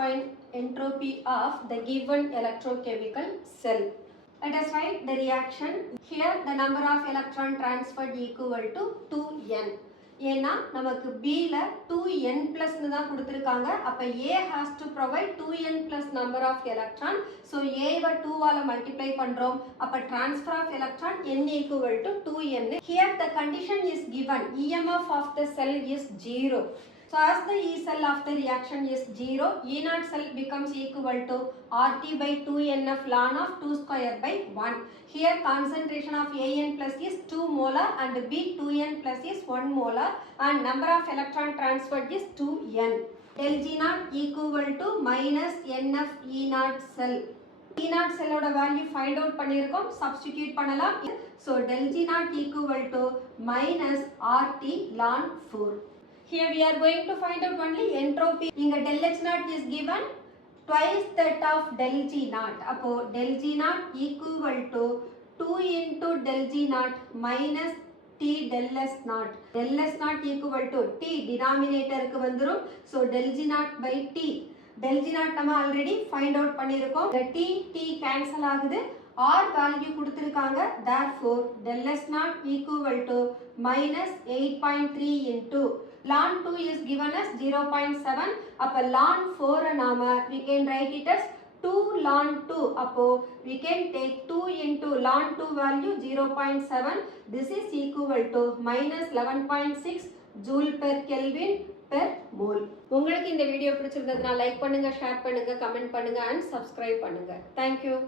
find entropy of the given electrochemical cell. Let us write the reaction. Here the number of electron transferred equal to 2n. ஏன்னா நமக்கு Bல 2n plus தான் கொடுத்திருக்காங்க. அப்ப A has to provide 2n plus number of electron. So A வை 2 ஆல multiply பண்றோம். அப்ப transfer of electron n equal to 2n. Here the condition is given. EMF of the cell is 0. So as the E cell of the reaction is 0, E0 cell becomes equal to RT by 2NF ln of 2 square by 1. Here concentration of AN plus is 2 molar and B 2N plus is 1 molar and number of electron transferred is 2N. Del G0 equal to minus NF E0 cell. E0 cell oda value find out பண்ணிருக்கோம், substitute பண்ணலாம். So del G0 equal to minus RT ln 4. Here we are going to find out only entropy. இங்க del H0 is given twice that of del G0. அப்போ del G0 equal to 2 into del G0 minus T del S0. Del S0 equal to T denominator க்கு வந்துரும். So del G0 by T. Del G0 நம்ம already find out பண்ணிருக்கோம். The T cancel ஆகுது. R value கொடுத்திருக்காங்க. Therefore del S0 equal to minus 8.3 into ln 2 is given as 0.7. அப்ப ln 4 நாம we can write it as 2 ln 2. அப்போ we can take 2 into ln 2 value 0.7. This is equal to minus 11.6 joule per Kelvin per mole. உங்களுக்கு இந்த video பிடிச்சிருந்ததுனா like பண்ணுங்க, share பண்ணுங்க, comment பண்ணுங்க and subscribe பண்ணுங்க. Thank you.